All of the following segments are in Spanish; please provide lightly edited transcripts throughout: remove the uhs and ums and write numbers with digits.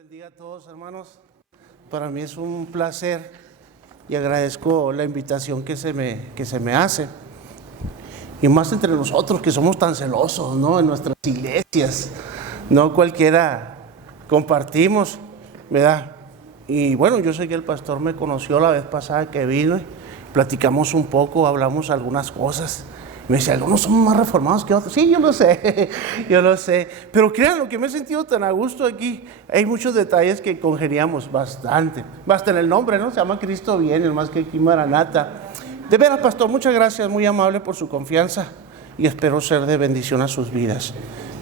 bendiga a todos, hermanos. Para mí es un placer y agradezco la invitación que se me hace. Y más entre nosotros que somos tan celosos, ¿no? En nuestras iglesias, no cualquiera compartimos, ¿verdad? Y bueno, yo sé que el pastor me conoció la vez pasada que vino y platicamos un poco, hablamos algunas cosas. Me decía, algunos somos más reformados que otros. Sí, yo lo sé. Pero créanlo que me he sentido tan a gusto aquí. Hay muchos detalles que congeniamos bastante. Basta en el nombre, ¿no? Se llama Cristo viene, más que aquí Maranata. De veras, pastor, muchas gracias, muy amable por su confianza. Y espero ser de bendición a sus vidas.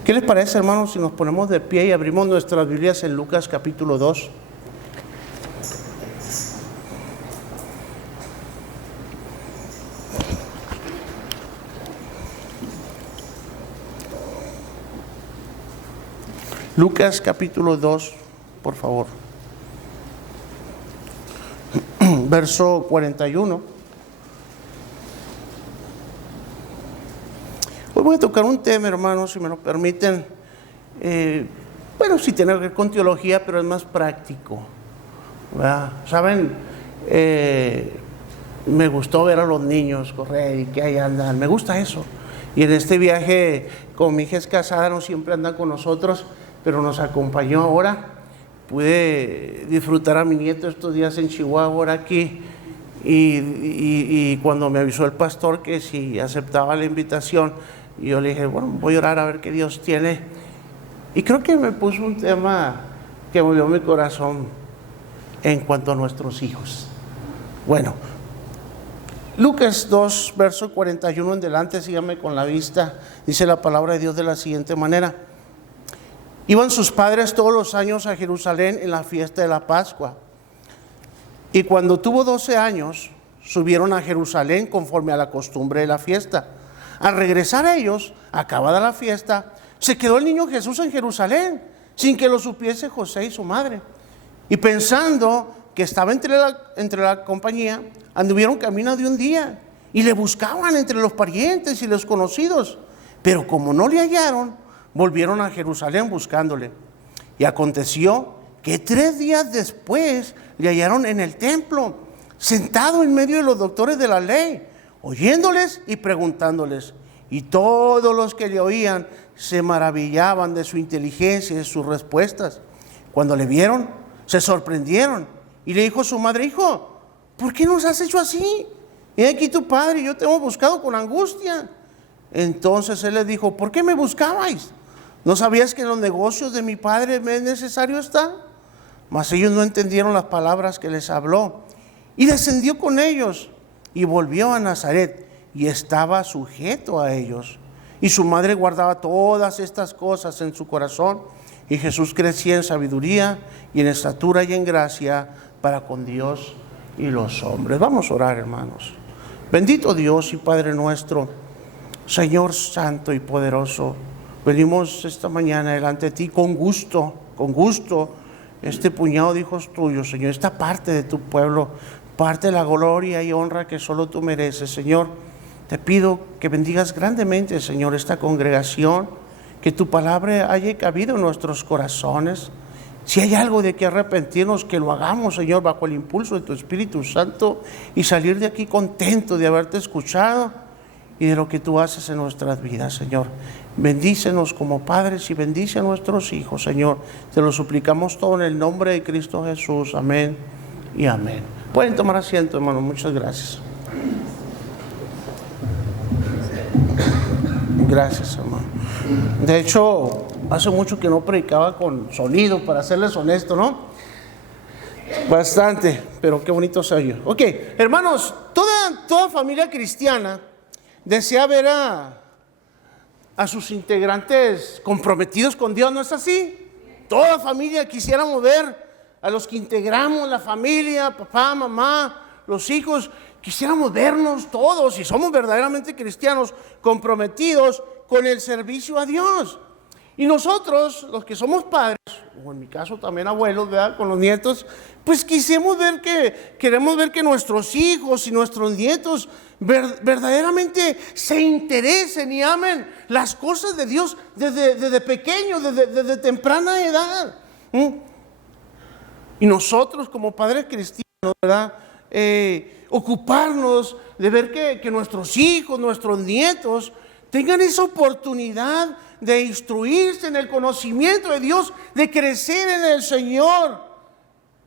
¿Qué les parece, hermanos, si nos ponemos de pie y abrimos nuestras Biblias en Lucas capítulo 2? Lucas capítulo 2, por favor. Verso 41. Hoy voy a tocar un tema, hermanos, si me lo permiten. Sí tiene que ver con teología, pero es más práctico, ¿verdad? Saben, me gustó ver a los niños correr y que ahí andan. Me gusta eso. Y en este viaje, como mi hija es casada, no siempre anda con nosotros, pero nos acompañó ahora. Pude disfrutar a mi nieto estos días en Chihuahua, ahora aquí, y cuando me avisó el pastor que si aceptaba la invitación, yo le dije, bueno, voy a orar a ver qué Dios tiene. Y creo que me puso un tema que movió mi corazón en cuanto a nuestros hijos. Bueno, Lucas 2, verso 41 en delante, síganme con la vista. Dice la palabra de Dios de la siguiente manera: iban sus padres todos los años a Jerusalén en la fiesta de la Pascua. Y cuando tuvo 12 años, subieron a Jerusalén conforme a la costumbre de la fiesta. Al regresar ellos, acabada la fiesta, se quedó el niño Jesús en Jerusalén, sin que lo supiese José y su madre. Y pensando que estaba entre la compañía, anduvieron camino de un día y le buscaban entre los parientes y los conocidos. Pero como no le hallaron, volvieron a Jerusalén buscándole. Y aconteció que 3 días después le hallaron en el templo, sentado en medio de los doctores de la ley, oyéndoles y preguntándoles. Y todos los que le oían se maravillaban de su inteligencia y de sus respuestas. Cuando le vieron, se sorprendieron. Y le dijo a su madre: hijo, ¿por qué nos has hecho así? He aquí tu padre y yo te hemos buscado con angustia. Entonces él les dijo: ¿por qué me buscabais? ¿No sabías que en los negocios de mi padre me es necesario estar? Mas ellos no entendieron las palabras que les habló. Y descendió con ellos y volvió a Nazaret y estaba sujeto a ellos. Y su madre guardaba todas estas cosas en su corazón. Y Jesús crecía en sabiduría y en estatura y en gracia para con Dios y los hombres. Vamos a orar, hermanos. Bendito Dios y Padre nuestro, Señor santo y poderoso, venimos esta mañana delante de ti con gusto, este puñado de hijos tuyos, Señor, esta parte de tu pueblo, parte de la gloria y honra que solo tú mereces, Señor. Te pido que bendigas grandemente, Señor, esta congregación, que tu palabra haya cabido en nuestros corazones. Si hay algo de que arrepentirnos, que lo hagamos, Señor, bajo el impulso de tu Espíritu Santo, y salir de aquí contento de haberte escuchado y de lo que tú haces en nuestras vidas, Señor. Bendícenos como padres y bendice a nuestros hijos, Señor. Te lo suplicamos todo en el nombre de Cristo Jesús. Amén y amén. Pueden tomar asiento, hermanos. Muchas gracias. Gracias, hermano. De hecho, hace mucho que no predicaba con sonido, para serles honesto, ¿no? Bastante, pero qué bonito se oye. Ok, hermanos, toda familia cristiana desea ver a sus integrantes comprometidos con Dios, ¿no es así? Toda familia quisiéramos ver a los que integramos la familia, papá, mamá, los hijos, quisiéramos vernos todos, si somos verdaderamente cristianos, comprometidos con el servicio a Dios. Y nosotros, los que somos padres, o en mi caso también abuelos, ¿verdad?, con los nietos, pues queremos ver que nuestros hijos y nuestros nietos verdaderamente se interesen y amen las cosas de Dios desde pequeños, desde temprana edad. Y nosotros como padres cristianos, ¿verdad? Ocuparnos de ver que nuestros hijos, nuestros nietos tengan esa oportunidad de instruirse en el conocimiento de Dios, de crecer en el Señor,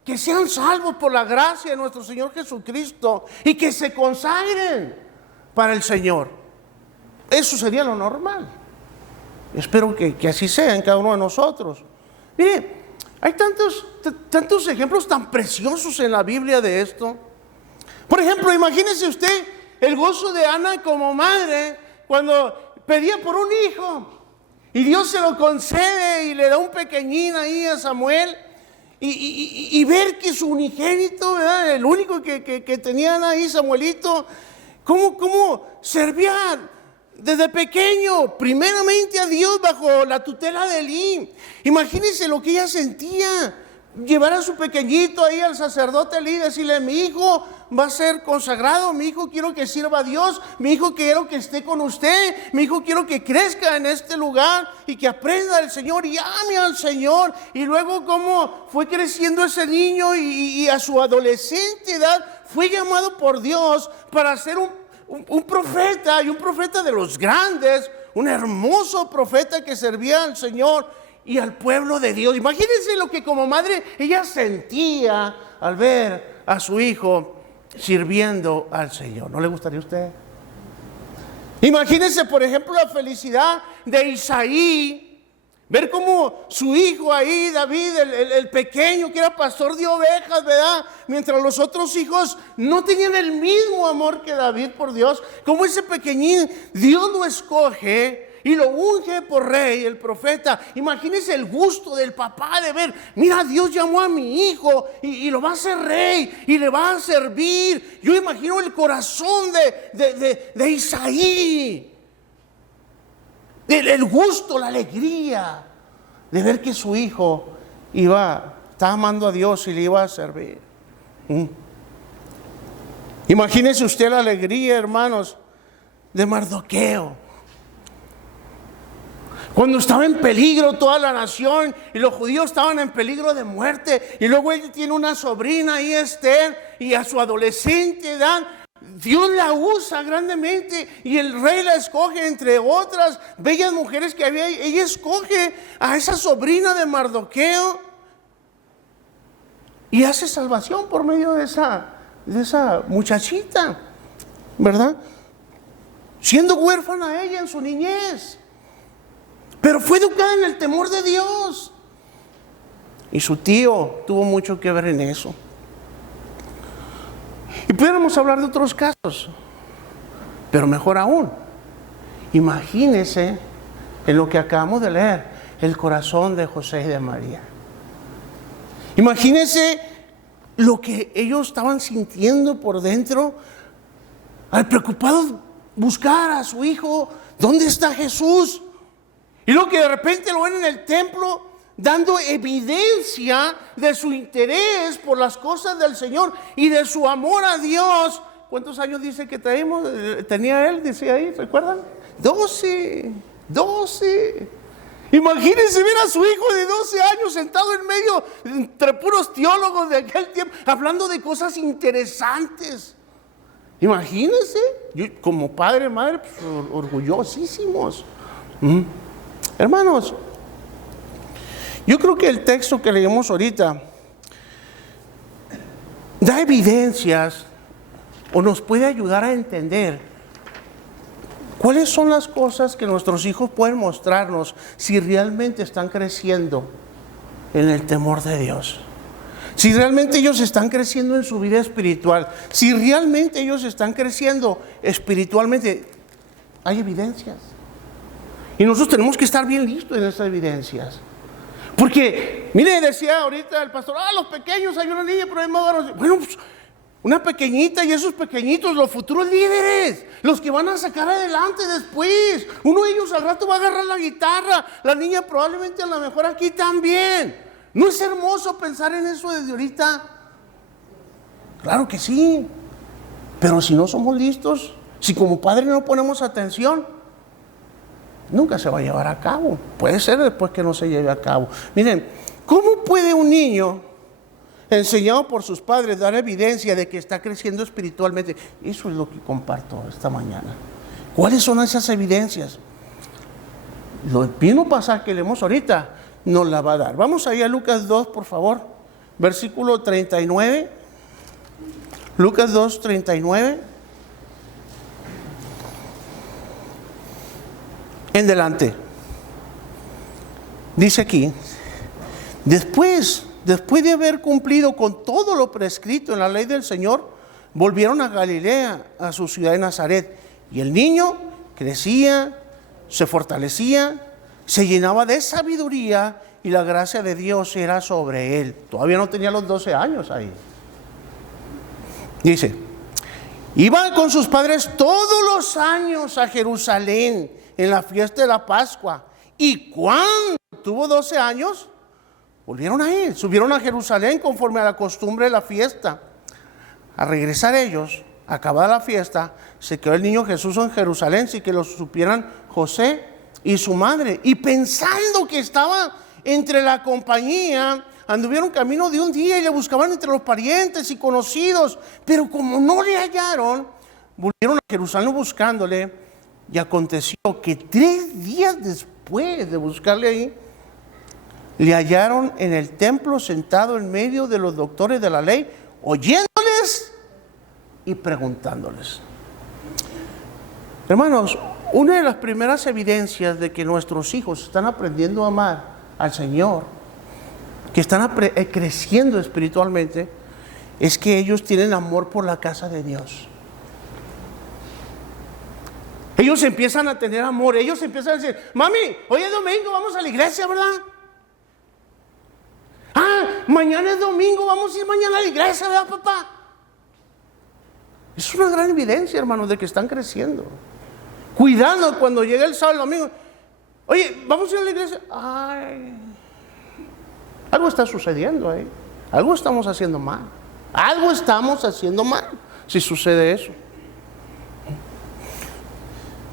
que sean salvos por la gracia de nuestro Señor Jesucristo y que se consagren para el Señor. Eso sería lo normal. Espero que así sea en cada uno de nosotros. Mire, hay tantos ejemplos tan preciosos en la Biblia de esto. Por ejemplo, imagínese usted el gozo de Ana como madre cuando pedía por un hijo y Dios se lo concede y le da un pequeñín ahí a Samuel y ver que su unigénito, ¿verdad? El único que tenían ahí, Samuelito, cómo servía desde pequeño, primeramente a Dios bajo la tutela de Elí. Imagínense lo que ella sentía, llevar a su pequeñito ahí al sacerdote Elí y decirle: mi hijo va a ser consagrado, mi hijo quiero que sirva a Dios, mi hijo quiero que esté con usted, mi hijo quiero que crezca en este lugar y que aprenda del Señor y ame al Señor. Y luego cómo fue creciendo ese niño y a su adolescente edad fue llamado por Dios para ser un profeta, y un profeta de los grandes, un hermoso profeta que servía al Señor y al pueblo de Dios. Imagínense lo que como madre ella sentía al ver a su hijo sirviendo al Señor. ¿No le gustaría a usted? Imagínense, por ejemplo, la felicidad de Isaí, ver cómo su hijo ahí, David, el pequeño que era pastor de ovejas, ¿verdad? Mientras los otros hijos no tenían el mismo amor que David por Dios, como ese pequeñín, Dios lo escoge y lo unge por rey, el profeta. Imagínense el gusto del papá de ver: mira, Dios llamó a mi hijo y lo va a hacer rey y le va a servir. Yo imagino el corazón de Isaí. El gusto, la alegría de ver que su hijo estaba amando a Dios y le iba a servir. Imagínese usted la alegría, hermanos, de Mardoqueo. Cuando estaba en peligro toda la nación y los judíos estaban en peligro de muerte, y luego él tiene una sobrina ahí, Esther, y a su adolescente edad Dios la usa grandemente y el rey la escoge entre otras bellas mujeres que había. Ella escoge a esa sobrina de Mardoqueo y hace salvación por medio de esa muchachita, ¿verdad? Siendo huérfana ella en su niñez, pero fue educada en el temor de Dios. Y su tío tuvo mucho que ver en eso. Y pudiéramos hablar de otros casos, pero mejor aún, imagínese en lo que acabamos de leer, el corazón de José y de María. Imagínese lo que ellos estaban sintiendo por dentro al preocupados buscar a su hijo. ¿Dónde está Jesús? Y luego que de repente lo ven en el templo dando evidencia de su interés por las cosas del Señor y de su amor a Dios. ¿Cuántos años dice que tenía él? Decía ahí, ¿recuerdan? 12. Imagínense ver a su hijo de 12 años sentado en medio, entre puros teólogos de aquel tiempo, hablando de cosas interesantes. Imagínense, yo, como padre, madre, pues, orgullosísimos. Hermanos, yo creo que el texto que leemos ahorita da evidencias o nos puede ayudar a entender cuáles son las cosas que nuestros hijos pueden mostrarnos si realmente están creciendo en el temor de Dios. Si realmente ellos están creciendo en su vida espiritual, si realmente ellos están creciendo espiritualmente, hay evidencias. Y nosotros tenemos que estar bien listos en esas evidencias. Porque, mire, decía ahorita el pastor: los pequeños, hay una niña, pero hay más varones. Bueno, pues, una pequeñita, y esos pequeñitos, los futuros líderes, los que van a sacar adelante después. Uno de ellos al rato va a agarrar la guitarra, la niña probablemente a lo mejor aquí también. ¿No es hermoso pensar en eso desde ahorita? Claro que sí, pero si no somos listos, si como padres no ponemos atención, nunca se va a llevar a cabo. Puede ser después que no se lleve a cabo. Miren, ¿cómo puede un niño enseñado por sus padres, dar evidencia de que está creciendo espiritualmente. Eso es lo que comparto esta mañana. ¿Cuáles son esas evidencias? Lo mismo pasaje que leemos ahorita nos la va a dar. Vamos ahí a Lucas 2, por favor, versículo 39. Lucas 2, 39. En delante. Dice aquí, después de haber cumplido con todo lo prescrito en la ley del Señor, volvieron a Galilea, a su ciudad de Nazaret. Y el niño crecía, se fortalecía, se llenaba de sabiduría y la gracia de Dios era sobre él. Todavía no tenía los 12 años ahí. Dice, iba con sus padres todos los años a Jerusalén en la fiesta de la Pascua. Y cuando tuvo 12 años, volvieron a ir, subieron a Jerusalén conforme a la costumbre de la fiesta. Al regresar ellos, acabada la fiesta, se quedó el niño Jesús en Jerusalén, sin que lo supieran José y su madre. Y pensando que estaba entre la compañía, anduvieron camino de un día y le buscaban entre los parientes y conocidos. Pero como no le hallaron, volvieron a Jerusalén buscándole. Y aconteció que 3 días después de buscarle ahí, le hallaron en el templo sentado en medio de los doctores de la ley, oyéndoles y preguntándoles. Hermanos, una de las primeras evidencias de que nuestros hijos están aprendiendo a amar al Señor, que están creciendo espiritualmente, es que ellos tienen amor por la casa de Dios. Ellos empiezan a tener amor, ellos empiezan a decir, mami, hoy es domingo, vamos a la iglesia, ¿verdad? Ah, mañana es domingo, vamos a ir mañana a la iglesia, ¿verdad, papá? Es una gran evidencia, hermanos, de que están creciendo. Cuidado cuando llega el sábado, el domingo. Oye, vamos a ir a la iglesia. Ay, algo está sucediendo ahí. Algo estamos haciendo mal. Algo estamos haciendo mal si sucede eso.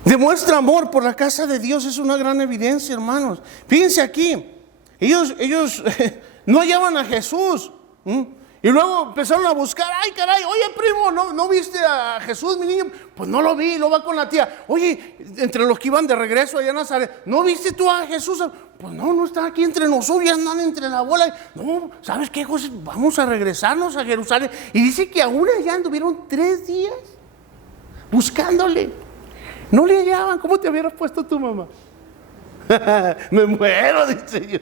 Demuestra amor por la casa de Dios, es una gran evidencia, hermanos. Fíjense aquí, ellos no hallaban a Jesús. Y luego empezaron a buscar, ay caray, oye primo, ¿no viste a Jesús, mi niño? Pues no lo vi, lo va con la tía. Oye, entre los que iban de regreso allá a Nazaret, ¿no viste tú a Jesús? Pues no está aquí entre nosotros, ya andan entre la bola. No, ¿sabes qué, José? Vamos a regresarnos a Jerusalén. Y dice que aún allá anduvieron 3 días buscándole. No le hallaban. ¿Cómo te hubieras puesto tu mamá? Me muero, dice yo.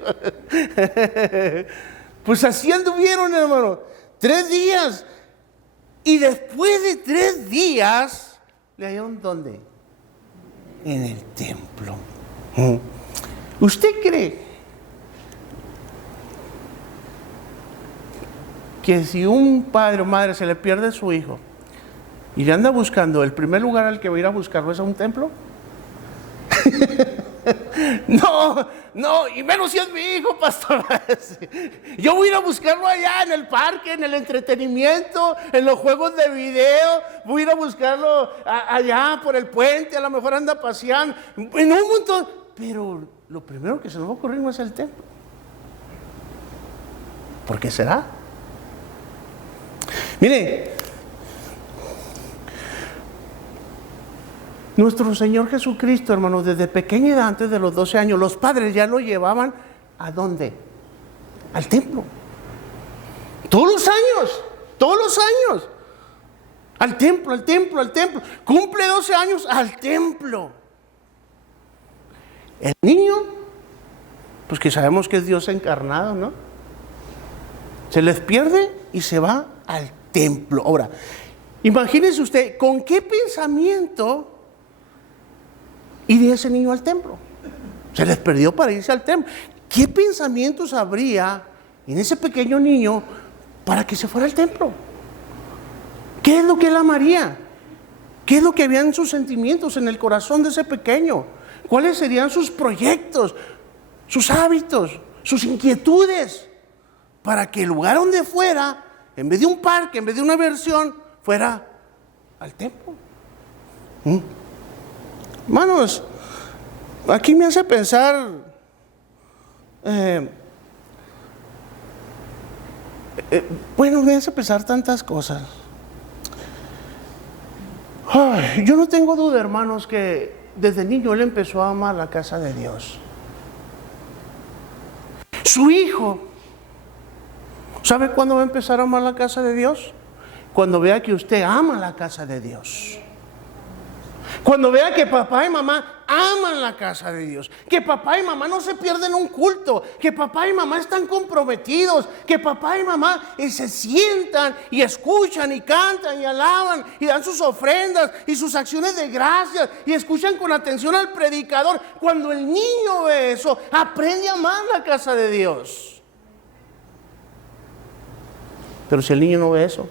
Pues así anduvieron, hermano, 3 días. Y después de 3 días, ¿le hallaron dónde? En el templo. ¿Usted cree que si un padre o madre se le pierde a su hijo y le anda buscando, el primer lugar al que va a ir a buscarlo es a un templo? No, y menos si es mi hijo, pastor. Yo voy a ir a buscarlo allá en el parque, en el entretenimiento, en los juegos de video. Voy a ir a buscarlo allá por el puente, a lo mejor anda paseando, en un montón. Pero lo primero que se nos va a ocurrir no es el templo. ¿Por qué será? Mire, nuestro Señor Jesucristo, hermanos, desde pequeña edad, antes de los 12 años, los padres ya lo llevaban ¿a dónde? Al templo. Todos los años. Al templo. Cumple 12 años al templo. El niño, pues que sabemos que es Dios encarnado, ¿no? Se les pierde y se va al templo. Ahora, imagínese usted, ¿con qué pensamiento iría ese niño al templo? Se les perdió para irse al templo. ¿Qué pensamientos habría en ese pequeño niño para que se fuera al templo? ¿Qué es lo que él amaría? ¿Qué es lo que había en sus sentimientos, en el corazón de ese pequeño? ¿Cuáles serían sus proyectos, sus hábitos, sus inquietudes? Para que el lugar donde fuera, en vez de un parque, en vez de una diversión, fuera al templo. Hermanos, aquí me hace pensar Bueno, me hace pensar tantas cosas. Ay, yo no tengo duda, hermanos, que desde niño él empezó a amar la casa de Dios. Su hijo, ¿sabe cuándo va a empezar a amar la casa de Dios? Cuando vea que usted ama la casa de Dios. Cuando vea que papá y mamá aman la casa de Dios, que papá y mamá no se pierden un culto, que papá y mamá están comprometidos, que papá y mamá se sientan y escuchan y cantan y alaban y dan sus ofrendas y sus acciones de gracias y escuchan con atención al predicador. Cuando el niño ve eso, aprende a amar la casa de Dios. Pero si el niño no ve eso,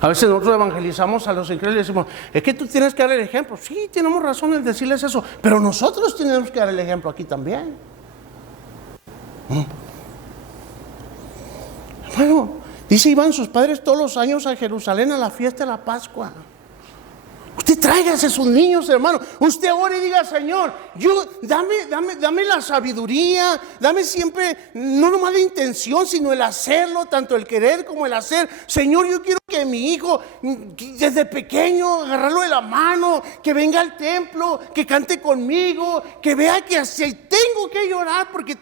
a veces nosotros evangelizamos a los incrédulos y decimos, es que tú tienes que dar el ejemplo. Sí, tenemos razón en decirles eso, pero nosotros tenemos que dar el ejemplo aquí también. Bueno, dice, iban sus padres todos los años a Jerusalén a la fiesta de la Pascua. Usted tráigase a sus niños, hermano. Usted ore y diga, Señor, dame la sabiduría, dame siempre, no nomás la intención, sino el hacerlo, tanto el querer como el hacer. Señor, yo quiero que mi hijo, desde pequeño, agarrarlo de la mano, que venga al templo, que cante conmigo, que vea que si tengo que llorar, porque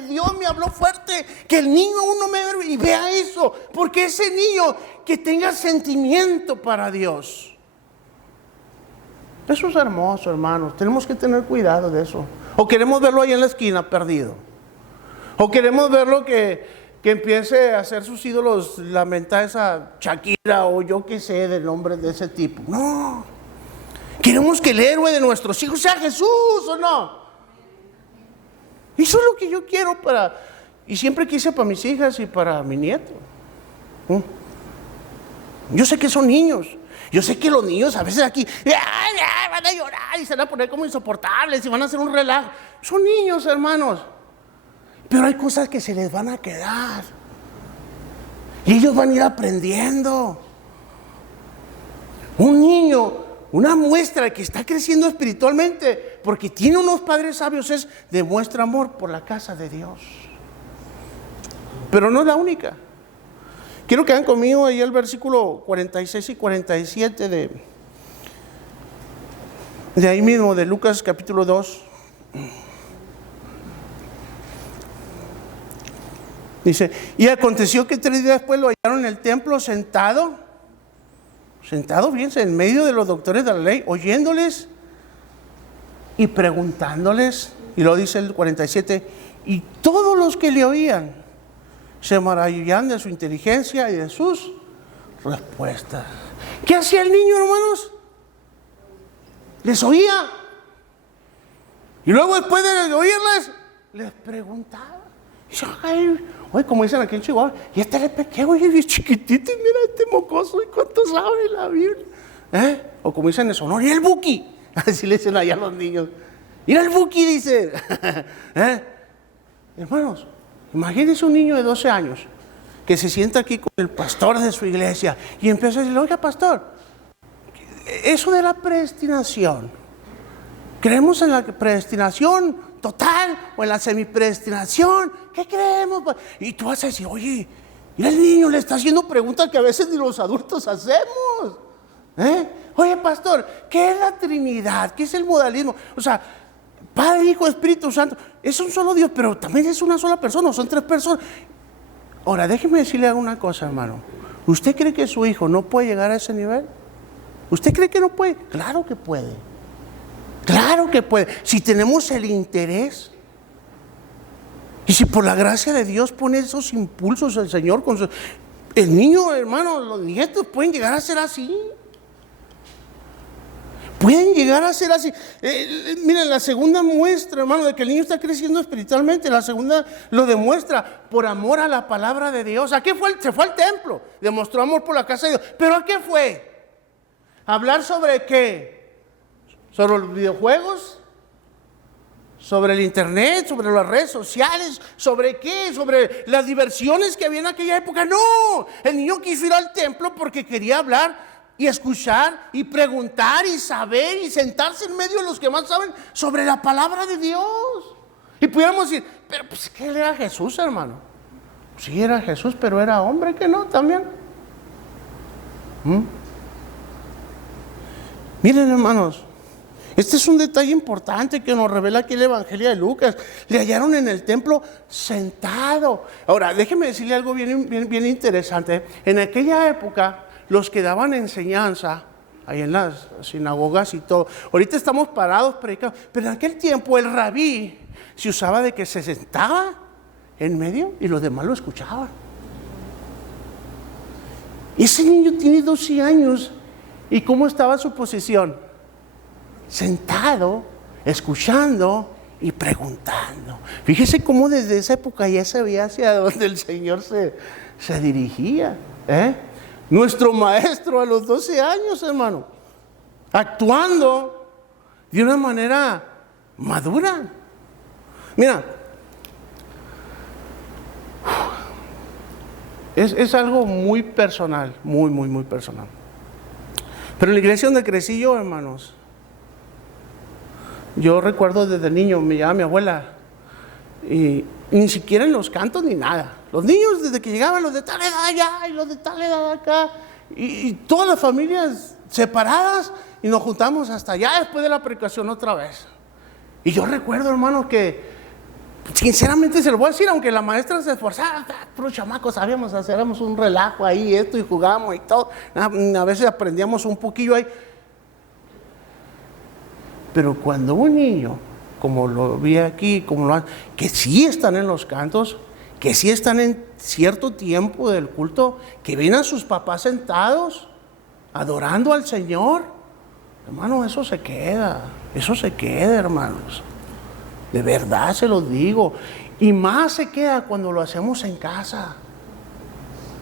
Dios me habló fuerte, que el niño aún no me ve y vea eso, porque ese niño que tenga sentimiento para Dios. Eso es hermoso, hermanos. Tenemos que tener cuidado de eso. O queremos verlo ahí en la esquina perdido. O queremos verlo que empiece a hacer sus ídolos, lamentar esa Shakira o yo qué sé, de nombres de ese tipo. No. Queremos que el héroe de nuestros hijos sea Jesús, ¿o no? Eso es lo que yo quiero y siempre quise para mis hijas y para mi nieto. Yo sé que son niños. Yo sé que los niños a veces aquí van a llorar y se van a poner como insoportables y van a hacer un relajo. Son niños, hermanos. Pero hay cosas que se les van a quedar. Y ellos van a ir aprendiendo. Un niño, una muestra que está creciendo espiritualmente, porque tiene unos padres sabios, demuestra amor por la casa de Dios. Pero no es la única. Quiero que hagan conmigo ahí el versículo 46 y 47 de ahí mismo, de Lucas capítulo 2. Dice, y aconteció que 3 días después lo hallaron en el templo sentado, fíjense, en medio de los doctores de la ley, oyéndoles y preguntándoles. Y lo dice el 47, y todos los que le oían se maravillaban de su inteligencia y de sus respuestas. ¿Qué hacía el niño, hermanos? Les oía. Y luego después de oírles, les preguntaba. Oye, como dicen aquí en Chihuahua, y este le pequeño, oye, bien chiquitito, y mira este mocoso, y cuánto sabe la Biblia. O como dicen en Sonora, y el Buki. Así le dicen allá a los niños. Mira el Buki, dice. Hermanos, imagínense un niño de 12 años que se sienta aquí con el pastor de su iglesia y empieza a decirle, oiga, pastor, eso de la predestinación, ¿creemos en la predestinación total o en la semipredestinación? ¿Qué creemos? Y tú vas a decir, oye, mira, el niño le está haciendo preguntas que a veces ni los adultos hacemos. Oye, pastor, ¿qué es la Trinidad? ¿Qué es el modalismo? O sea, Padre, Hijo, Espíritu Santo, es un solo Dios, pero también es una sola persona, son 3 personas. Ahora, déjeme decirle una cosa, hermano. ¿Usted cree que su hijo no puede llegar a ese nivel? ¿Usted cree que no puede? Claro que puede. Claro que puede. Si tenemos el interés y si por la gracia de Dios pone esos impulsos el Señor con el niño, hermano, los nietos pueden llegar a ser así. Pueden llegar a ser así. Miren, la segunda muestra, hermano, de que el niño está creciendo espiritualmente, la segunda lo demuestra por amor a la palabra de Dios. ¿A qué fue? Se fue al templo, demostró amor por la casa de Dios. ¿Pero a qué fue? ¿Hablar sobre qué? ¿Sobre los videojuegos? ¿Sobre el internet? ¿Sobre las redes sociales? ¿Sobre qué? ¿Sobre las diversiones que había en aquella época? No, el niño quiso ir al templo porque quería hablar y escuchar y preguntar y saber y sentarse en medio de los que más saben sobre la palabra de Dios. Y pudiéramos decir, pero pues que él era Jesús, hermano. Sí, era Jesús, pero era hombre, que no, también. Miren, hermanos, este es un detalle importante que nos revela aquí el Evangelio de Lucas. Le hallaron en el templo sentado. Ahora, déjeme decirle algo bien interesante. En aquella época, los que daban enseñanza, ahí en las sinagogas y todo, ahorita estamos parados predicando, pero en aquel tiempo el rabí se usaba de que se sentaba en medio y los demás lo escuchaban. Y ese niño tiene 12 años. ¿Y cómo estaba su posición? Sentado, escuchando y preguntando. Fíjese cómo desde esa época ya se veía hacia donde el Señor se dirigía. Nuestro maestro a los 12 años, hermano, actuando de una manera madura. Mira, es algo muy personal, muy personal. Pero en la iglesia donde crecí yo, hermanos, yo recuerdo desde niño, me llevaba mi abuela, y ni siquiera en los cantos ni nada. Los niños desde que llegaban, los de tal edad allá y los de tal edad acá, y todas las familias separadas, y nos juntamos hasta allá después de la predicación otra vez. Y yo recuerdo, hermanos, que sinceramente se lo voy a decir, aunque la maestra se esforzaba, pero chamacos hacíamos un relajo ahí, esto, y jugábamos y todo. A veces aprendíamos un poquillo ahí. Pero cuando un niño, como lo vi aquí, que sí están en los cantos, que sí están en cierto tiempo del culto, que ven a sus papás sentados, adorando al Señor, hermano, eso se queda, hermanos. De verdad se los digo. Y más se queda cuando lo hacemos en casa.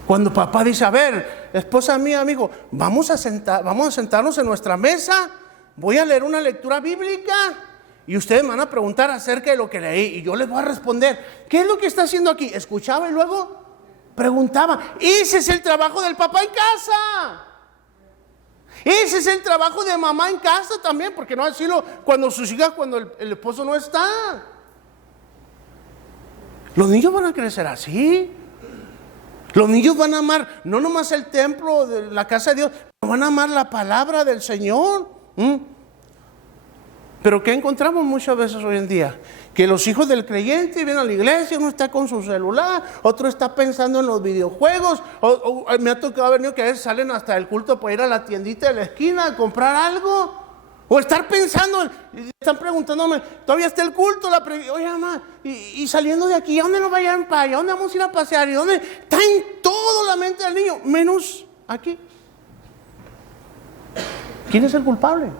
Cuando papá dice, a ver, esposa mía, amigo, vamos a sentarnos en nuestra mesa, voy a leer una lectura bíblica y ustedes me van a preguntar acerca de lo que leí y yo les voy a responder. ¿Qué es lo que está haciendo aquí? Escuchaba y luego preguntaba. Ese es el trabajo del papá en casa. Ese es el trabajo de mamá en casa también, porque no decirlo cuando sus hijas, cuando el esposo no está. Los niños van a crecer así. Los niños van a amar no nomás el templo de la casa de Dios, van a amar la palabra del Señor. Pero ¿qué encontramos muchas veces hoy en día? Que los hijos del creyente vienen a la iglesia, uno está con su celular, otro está pensando en los videojuegos, o me ha tocado ver niños que a veces salen hasta el culto para ir a la tiendita de la esquina a comprar algo, o estar pensando, están preguntándome, ¿todavía está el culto? Oye, mamá, y saliendo de aquí, ¿a dónde nos vayan para allá? ¿A dónde vamos a ir a pasear? ¿Y dónde? Está en todo la mente del niño, menos aquí. ¿Quién es el culpable?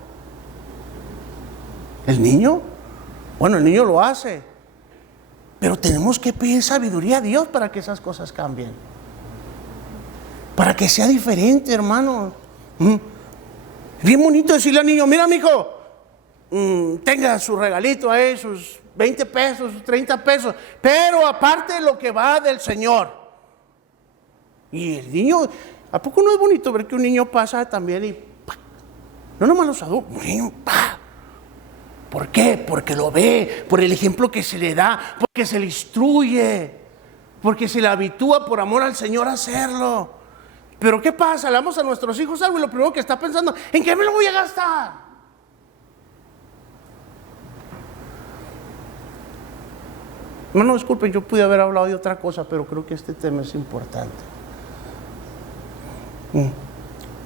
¿El niño? Bueno, el niño lo hace, pero tenemos que pedir sabiduría a Dios para que esas cosas cambien, para que sea diferente, hermano. Bien bonito decirle al niño, mira, mijo, tenga su regalito ahí, sus 20 pesos, sus 30 pesos, pero aparte lo que va del Señor. Y el niño, ¿a poco no es bonito ver que un niño pasa también y ¡pah! No nomás los adultos, un niño, ¡pah! ¿Por qué? Porque lo ve, por el ejemplo que se le da, porque se le instruye, porque se le habitúa por amor al Señor a hacerlo. Pero ¿qué pasa? Le damos a nuestros hijos algo y lo primero que está pensando, ¿en qué me lo voy a gastar? No, disculpen, yo pude haber hablado de otra cosa, pero creo que este tema es importante.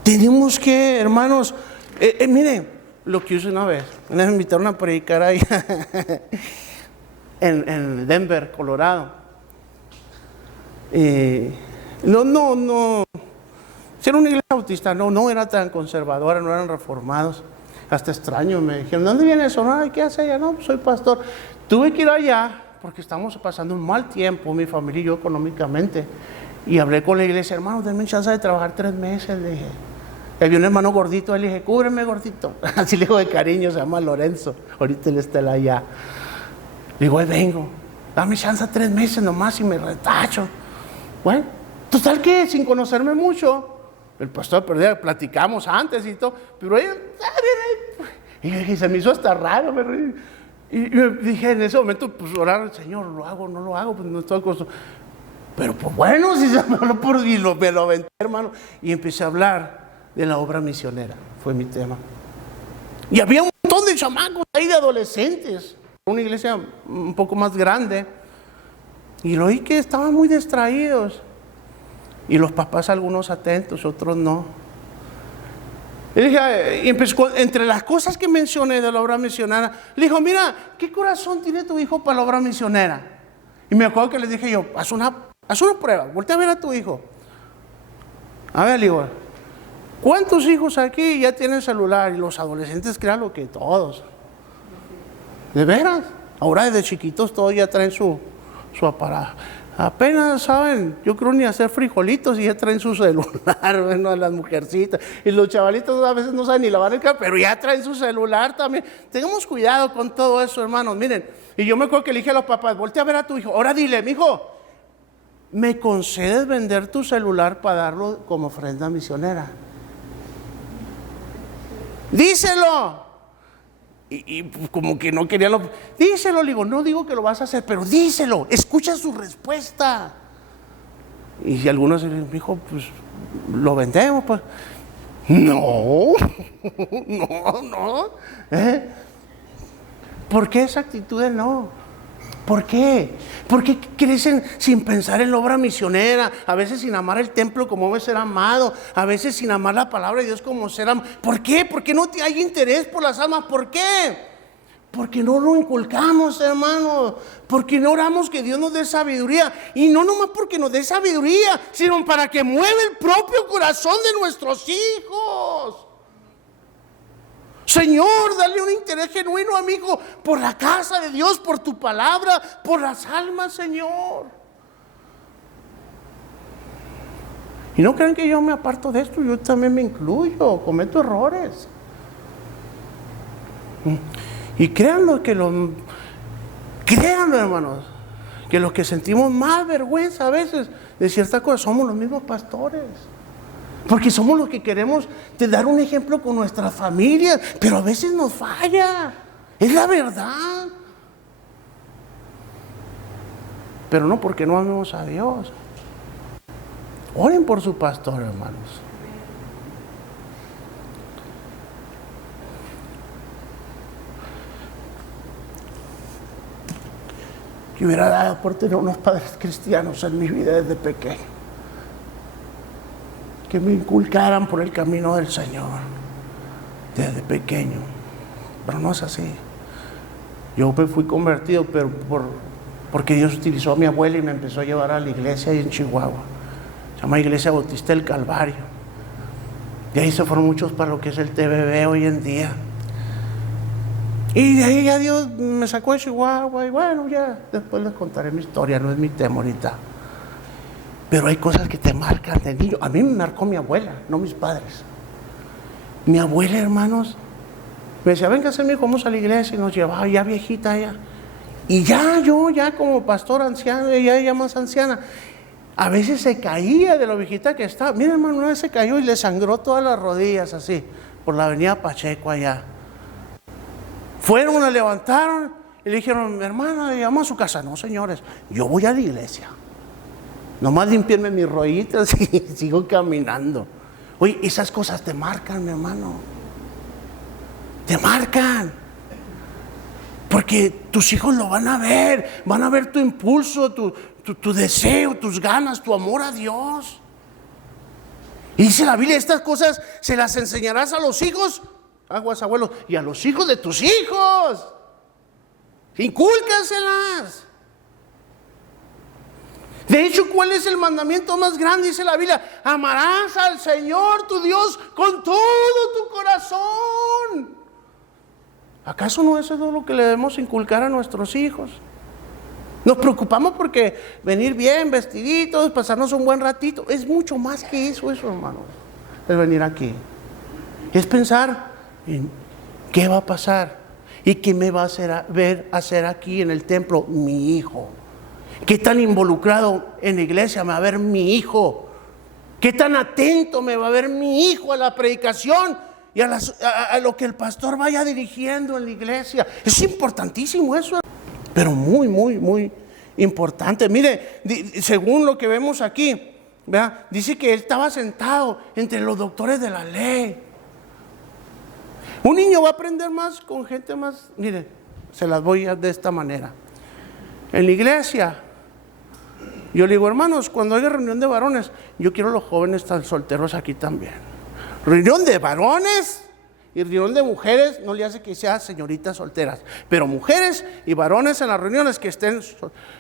Tenemos que, hermanos, miren, lo que hice una vez me invitaron a predicar ahí en Denver, Colorado. No, si era una iglesia bautista, no era tan conservadora, no eran reformados. Hasta extraño, me dijeron, ¿dónde viene eso? No, ¿qué hace allá? No, pues soy pastor. Tuve que ir allá porque estamos pasando un mal tiempo, mi familia y yo, económicamente. Y hablé con la iglesia, hermano, denme chance de trabajar 3 meses, le dije. Había un hermano gordito, le dije, cúbreme, gordito. Así le digo de cariño, se llama Lorenzo. Ahorita él está allá. Le digo, ahí vengo. Dame chance 3 meses nomás y me retacho. Bueno, total que sin conocerme mucho, el pastor perdía, platicamos antes y todo, pero ella, y se me hizo hasta raro. Y me dije en ese momento, pues orar, Señor, ¿lo hago, no lo hago? Pues no estoy acostumbrado. Pero pues bueno, si se me habló por y me lo aventé, hermano. Y empecé a hablar de la obra misionera, fue mi tema. Y había un montón de chamacos ahí, de adolescentes, una iglesia un poco más grande. Y lo oí que estaban muy distraídos. Y los papás, algunos atentos, otros no. Y dije, y empezó, entre las cosas que mencioné de la obra misionera, le dijo, mira, ¿qué corazón tiene tu hijo para la obra misionera? Y me acuerdo que le dije yo, haz una prueba, voltea a ver a tu hijo. A ver, le digo, ¿cuántos hijos aquí ya tienen celular? Y los adolescentes, créanlo que todos. ¿De veras? Ahora desde chiquitos todos ya traen su aparato. Apenas saben, yo creo ni hacer frijolitos y ya traen su celular, bueno, las mujercitas. Y los chavalitos a veces no saben ni lavar el cabello, pero ya traen su celular también. Tengamos cuidado con todo eso, hermanos. Miren, y yo me acuerdo que le dije a los papás, voltea a ver a tu hijo. Ahora dile, mijo, ¿me concedes vender tu celular para darlo como ofrenda misionera? Díselo. Y como que no quería díselo, le digo, no digo que lo vas a hacer, pero díselo, escucha su respuesta. Y si algunos dicen, hijo, pues lo vendemos, pues. No. ¿Por qué esa actitud de no? ¿Por qué? ¿Por qué crecen sin pensar en la obra misionera? A veces sin amar el templo como debe ser amado. A veces sin amar la palabra de Dios como ser amado. ¿Por qué? ¿Por qué no hay interés por las almas? ¿Por qué? Porque no lo inculcamos, hermano. Porque no oramos que Dios nos dé sabiduría. Y no nomás porque nos dé sabiduría, sino para que mueva el propio corazón de nuestros hijos. Señor, dale un interés genuino a mi hijo por la casa de Dios, por tu palabra, por las almas, Señor. Y no crean que yo me aparto de esto, yo también me incluyo, cometo errores. Y créanlo, hermanos, que los que sentimos más vergüenza a veces de ciertas cosas somos los mismos pastores. Porque somos los que queremos dar un ejemplo con nuestras familias, pero a veces nos falla, es la verdad. Pero no porque no amemos a Dios. Oren por su pastor, hermanos. Yo hubiera dado por tener unos padres cristianos en mi vida desde pequeño, que me inculcaran por el camino del Señor desde pequeño, pero no es así. Yo me fui convertido, pero porque Dios utilizó a mi abuela y me empezó a llevar a la iglesia ahí en Chihuahua, se llama Iglesia Bautista del Calvario. De ahí se fueron muchos para lo que es el TBB hoy en día. Y de ahí ya Dios me sacó de Chihuahua y bueno, ya después les contaré mi historia, no es mi tema ahorita. Pero hay cosas que te marcan de niño. A mí me marcó mi abuela, no mis padres. Mi abuela, hermanos, me decía, véngase, mijo, vamos a la iglesia, y nos llevaba ya viejita ya. Y yo como pastor anciano, ella ya más anciana, a veces se caía de lo viejita que estaba. Mira, hermano, una vez se cayó y le sangró todas las rodillas así, por la avenida Pacheco allá. Fueron, la levantaron y le dijeron, hermana, vamos a su casa. No, señores, yo voy a la iglesia. Nomás limpiarme mis rollitas y sigo caminando. Oye, esas cosas te marcan, mi hermano. Te marcan. Porque tus hijos lo van a ver tu impulso, tu deseo, tus ganas, tu amor a Dios. Y dice la Biblia, estas cosas se las enseñarás a los hijos, aguas abuelos, y a los hijos de tus hijos. Incúlcaselas. De hecho, ¿cuál es el mandamiento más grande? Dice la Biblia, amarás al Señor tu Dios con todo tu corazón. ¿Acaso no eso es lo que le debemos inculcar a nuestros hijos? Nos preocupamos porque venir bien vestiditos, pasarnos un buen ratito. Es mucho más que eso, hermanos. El venir aquí es pensar en qué va a pasar y qué me va a hacer aquí en el templo mi hijo. ¿Qué tan involucrado en la iglesia me va a ver mi hijo? ¿Qué tan atento me va a ver mi hijo a la predicación? y a lo que el pastor vaya dirigiendo en la iglesia. Es importantísimo eso, pero muy, muy, muy importante. Mire, según lo que vemos aquí, ¿verdad? Dice que él estaba sentado entre los doctores de la ley. Un niño va a aprender más con gente más. Mire, se las voy a de esta manera. En la iglesia, yo le digo, hermanos, cuando haya reunión de varones, yo quiero los jóvenes tan solteros aquí también. Reunión de varones y reunión de mujeres no le hace que sean señoritas solteras, pero mujeres y varones en las reuniones que estén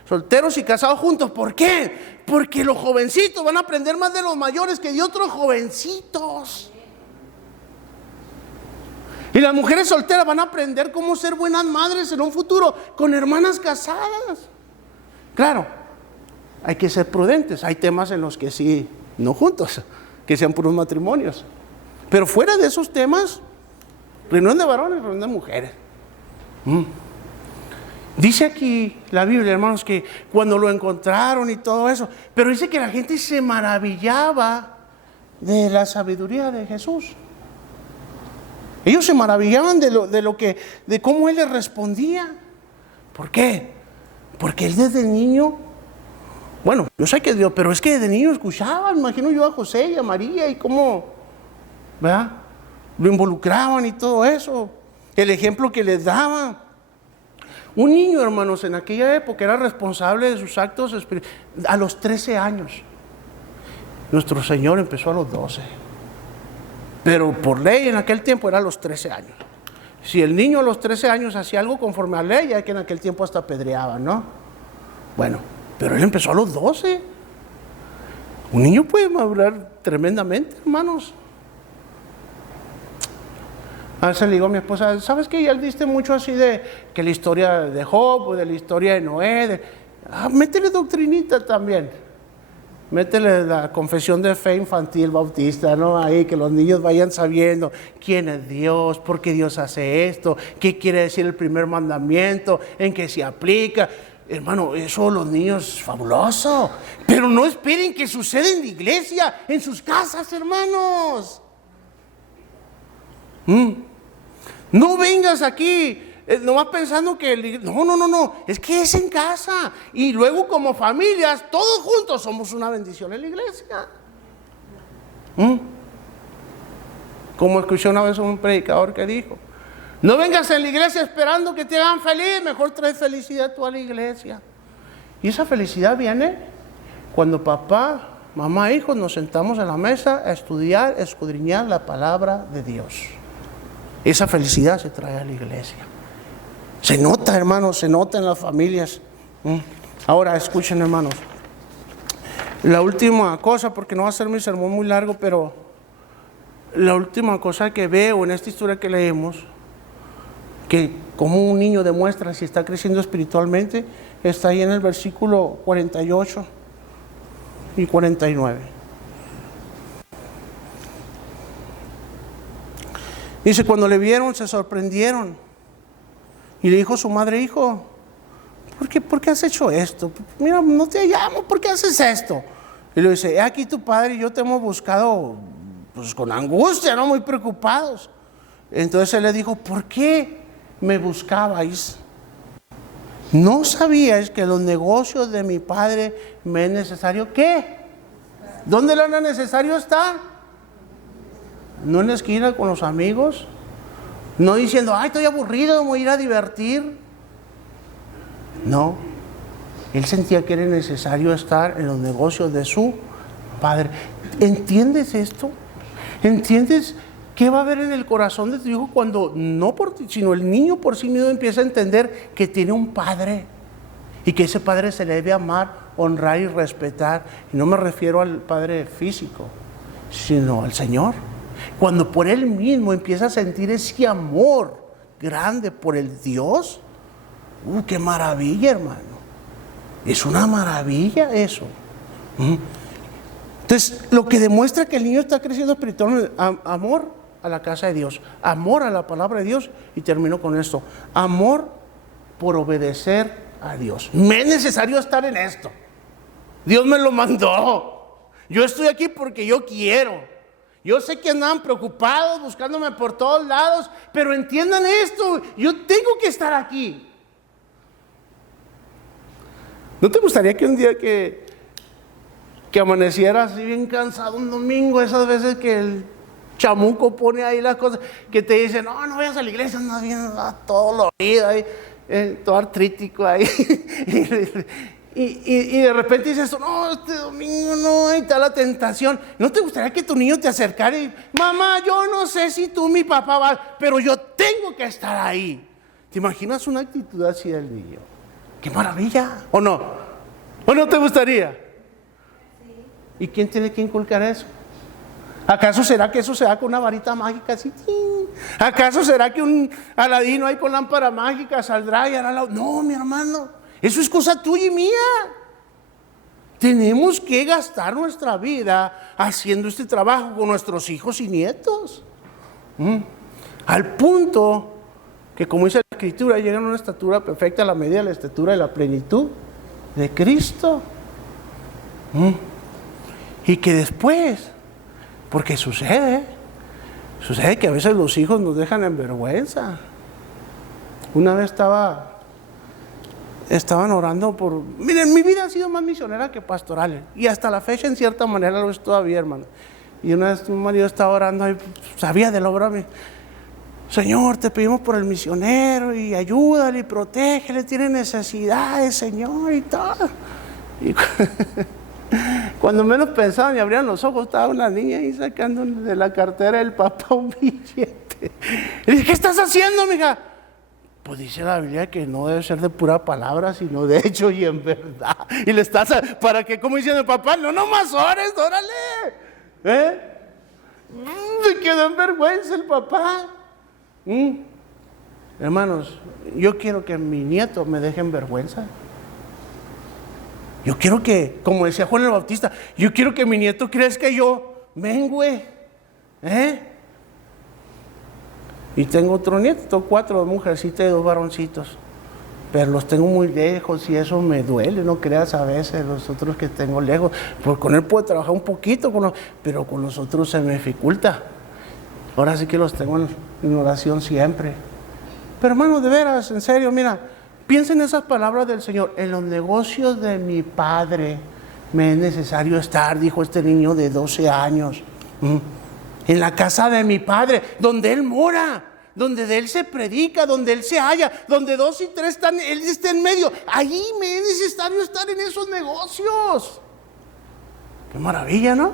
solteros y casados juntos. ¿Por qué? Porque los jovencitos van a aprender más de los mayores que de otros jovencitos. Y las mujeres solteras van a aprender cómo ser buenas madres en un futuro con hermanas casadas. Claro, hay que ser prudentes. Hay temas en los que sí, no juntos, que sean puros matrimonios. Pero fuera de esos temas, reunión de varones, reunión de mujeres. Dice aquí la Biblia, hermanos, que cuando lo encontraron y todo eso, pero dice que la gente se maravillaba de la sabiduría de Jesús. Ellos se maravillaban de cómo él les respondía. ¿Por qué? Porque él desde niño, bueno, yo sé que Dios, pero es que desde niño escuchaba, imagino yo a José y a María y cómo, ¿verdad?, lo involucraban y todo eso. El ejemplo que les daban. Un niño, hermanos, en aquella época era responsable de sus actos espirituales a los 13 años. Nuestro Señor empezó a los 12. Pero por ley en aquel tiempo era a los 13 años. Si el niño a los 13 años hacía algo conforme a ley, ya que en aquel tiempo hasta apedreaban, ¿no? Bueno, pero él empezó a los 12. Un niño puede madurar tremendamente, hermanos. A veces le digo a mi esposa, ¿sabes qué? Ya diste mucho así de que la historia de Job, o de la historia de Noé. Métele doctrinita también. Métele la confesión de fe infantil bautista, ¿no? Ahí, que los niños vayan sabiendo quién es Dios, por qué Dios hace esto, qué quiere decir el primer mandamiento, en qué se aplica. Hermano, eso los niños es fabuloso. Pero no esperen que suceda en la iglesia, en sus casas, hermanos. No vengas aquí nomás pensando que... No. Es que es en casa. Y luego como familias, todos juntos somos una bendición en la iglesia. Como escuché una vez un predicador que dijo, no vengas a la iglesia esperando que te hagan feliz, mejor trae felicidad tú a la iglesia. Y esa felicidad viene cuando papá, mamá, hijos nos sentamos en la mesa a estudiar, a escudriñar la palabra de Dios. Esa felicidad se trae a la iglesia. Se nota, hermanos, se nota en las familias. Ahora, escuchen, hermanos. La última cosa, porque no va a ser mi sermón muy largo, pero la última cosa que veo en esta historia que leemos, que como un niño demuestra si está creciendo espiritualmente, está ahí en el versículo 48 y 49. Dice, cuando le vieron se sorprendieron. Y le dijo a su madre, hijo, ¿por qué has hecho esto? Mira, no te llamo, ¿por qué haces esto? Y le dice, aquí tu padre y yo te hemos buscado pues con angustia, ¿no? Muy preocupados. Entonces él le dijo, ¿por qué me buscabais? ¿No sabíais que los negocios de mi padre me es necesario? ¿Qué? ¿Dónde le era necesario estar? ¿No en la esquina con los amigos? No diciendo, ay, estoy aburrido, me voy a ir a divertir. No, él sentía que era necesario estar en los negocios de su padre. ¿Entiendes esto? ¿Entiendes qué va a haber en el corazón de tu hijo cuando, no por ti, sino el niño por sí mismo empieza a entender que tiene un padre y que ese padre se le debe amar, honrar y respetar? Y no me refiero al padre físico, sino al Señor. Cuando por él mismo empieza a sentir ese amor grande por el Dios, ¡qué maravilla, hermano! Es una maravilla eso. Entonces, lo que demuestra que el niño está creciendo espiritualmente, amor a la casa de Dios, amor a la palabra de Dios, y termino con esto, amor por obedecer a Dios. Me es necesario estar en esto. Dios me lo mandó. Yo estoy aquí porque yo quiero. Yo sé que andaban preocupados, buscándome por todos lados, pero entiendan esto, yo tengo que estar aquí. ¿No te gustaría que un día que amaneciera así bien cansado un domingo, esas veces que el chamuco pone ahí las cosas, que te dicen, no vayas a la iglesia, andas bien todo dolorido ahí, todo artrítico ahí, y de repente dices, no, este domingo no, ahí está la tentación? ¿No te gustaría que tu niño te acercara y, mamá, yo no sé si tú, mi papá, vas, pero yo tengo que estar ahí? ¿Te imaginas una actitud así del niño? ¡Qué maravilla! ¿O no? ¿O no te gustaría? ¿Y quién tiene que inculcar eso? ¿Acaso será que eso se da con una varita mágica así? ¿Acaso será que un Aladino ahí con lámpara mágica saldrá y hará la... No, mi hermano, eso es cosa tuya y mía. Tenemos que gastar nuestra vida haciendo este trabajo con nuestros hijos y nietos. Al punto que, como dice la Escritura, llegan a una estatura perfecta, a la medida de la estatura de la plenitud de Cristo. Y que después, porque sucede que a veces los hijos nos dejan en vergüenza. Una vez estaban orando por... Miren, mi vida ha sido más misionera que pastoral, y hasta la fecha en cierta manera lo es todavía, hermano. Y una vez mi marido estaba orando y sabía de la obra. Señor, te pedimos por el misionero y ayúdale y protégele, tiene necesidades, Señor, y todo. Y cuando menos pensaban y abrían los ojos, estaba una niña ahí sacando de la cartera del papá un billete. Y dije, ¿qué estás haciendo, mija? Pues dice la Biblia que no debe ser de pura palabra, sino de hecho y en verdad. Y le estás, ¿para qué? Como diciendo, papá, no más ores, órale. Se quedó en vergüenza el papá. Hermanos, yo quiero que mi nieto me deje en vergüenza. Yo quiero que, como decía Juan el Bautista, yo quiero que mi nieto crezca y yo mengüe. Y tengo otro nieto, 4 mujercitas y 2 varoncitos. Pero los tengo muy lejos y eso me duele, no creas, a veces los otros que tengo lejos. Porque con él puedo trabajar un poquito, pero con los otros se me dificulta. Ahora sí que los tengo en oración siempre. Pero hermano, de veras, en serio, mira, piensa en esas palabras del Señor. En los negocios de mi Padre me es necesario estar, dijo este niño de 12 años. En la casa de mi Padre, donde Él mora, donde de Él se predica, donde Él se halla, donde 2 y 3 están, Él está en medio. Allí me es necesario estar en esos negocios. Qué maravilla, ¿no?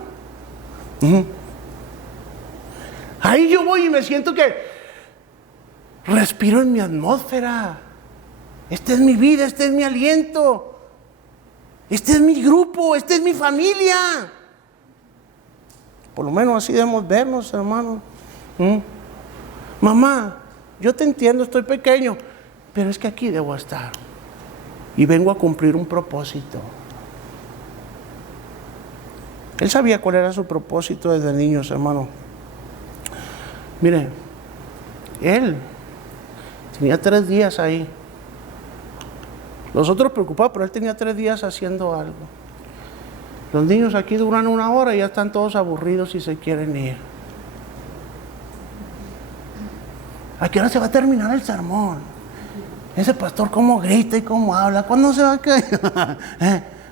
Ahí yo voy y me siento que respiro en mi atmósfera. Esta es mi vida, este es mi aliento, este es mi grupo, esta es mi familia. Por lo menos así debemos vernos, hermano. Mamá, yo te entiendo, estoy pequeño, pero es que aquí debo estar y vengo a cumplir un propósito. Él sabía cuál era su propósito desde niños, hermano. Mire, él tenía 3 días ahí. Los otros preocupados, pero él tenía 3 días haciendo algo. Los niños aquí duran 1 hora y ya están todos aburridos y se quieren ir. ¿A qué hora se va a terminar el sermón? Ese pastor cómo grita y cómo habla. ¿Cuándo se va a caer?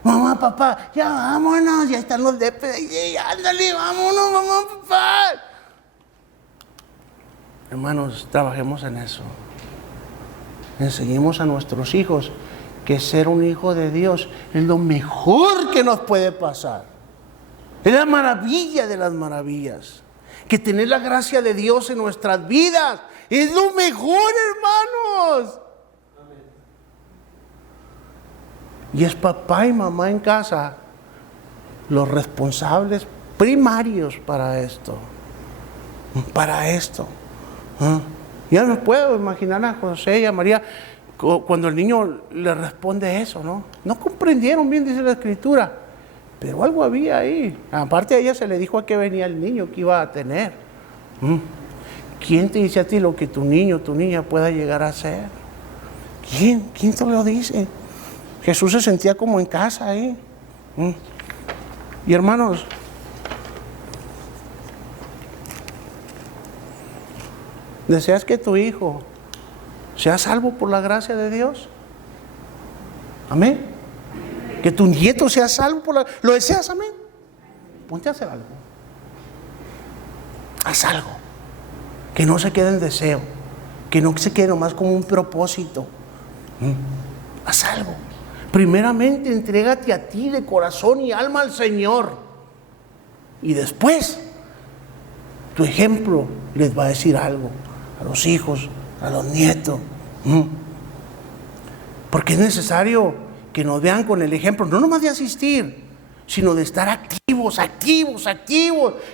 Mamá, papá, ya vámonos. Ya están los depes. Ándale, vámonos, mamá, papá. Hermanos, trabajemos en eso. Enseñemos a nuestros hijos que ser un hijo de Dios es lo mejor que nos puede pasar. Es la maravilla de las maravillas. Que tener la gracia de Dios en nuestras vidas es lo mejor, hermanos. Amén. Y es papá y mamá en casa los responsables primarios para esto. Para esto. Ya me puedo imaginar a José y a María cuando el niño le responde eso, ¿no? No comprendieron bien, dice la Escritura, pero algo había ahí. Aparte a ella se le dijo a qué venía el niño que iba a tener. ¿Quién te dice a ti lo que tu niño, tu niña pueda llegar a ser? ¿Quién? ¿Quién te lo dice? Jesús se sentía como en casa ahí. Y hermanos, ¿Deseas que tu hijo sea salvo por la gracia de Dios? Amén. Que tu nieto sea salvo por la... ¿Lo deseas? Amén. Ponte a hacer algo. Haz algo. Que no se quede en deseo. Que no se quede nomás como un propósito. Haz algo. Primeramente, entrégate a ti de corazón y alma al Señor. Y después, tu ejemplo les va a decir algo a los hijos, a los nietos. Porque es necesario que nos vean con el ejemplo, no nomás de asistir, sino de estar activos.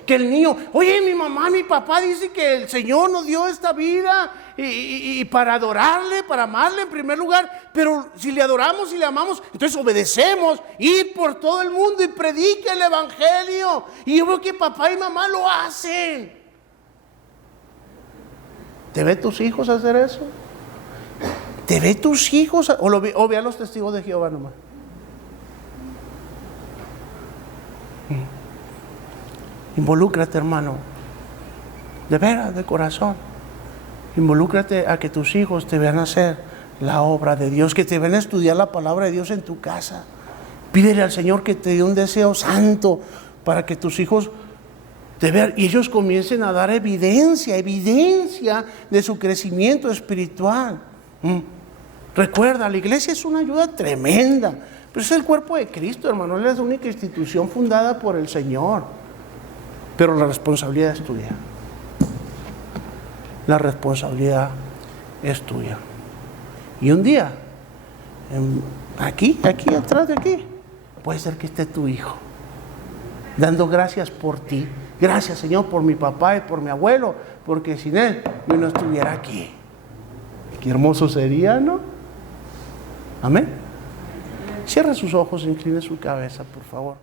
Que el niño, oye, mi mamá, mi papá dice que el Señor nos dio esta vida y para adorarle, para amarle en primer lugar, pero si le adoramos y le amamos, entonces obedecemos, ir por todo el mundo y predique el Evangelio. Y yo veo que papá y mamá lo hacen. ¿Te ve tus hijos hacer eso? ¿Te ve tus hijos? O ve a los testigos de Jehová nomás. Involúcrate, hermano. De veras, de corazón. Involúcrate a que tus hijos te vean hacer la obra de Dios, que te vean a estudiar la palabra de Dios en tu casa. Pídele al Señor que te dé un deseo santo para que tus hijos te vean y ellos comiencen a dar evidencia de su crecimiento espiritual. Recuerda, la iglesia es una ayuda tremenda, pero es el cuerpo de Cristo, hermano. Es la única institución fundada por el Señor, pero la responsabilidad es tuya. La responsabilidad es tuya. Y un día, aquí atrás de aquí, puede ser que esté tu hijo dando gracias por ti. Gracias, Señor, por mi papá y por mi abuelo, porque sin él yo no estuviera aquí. Qué hermoso sería, ¿no? Amén. Cierre sus ojos, incline su cabeza, por favor.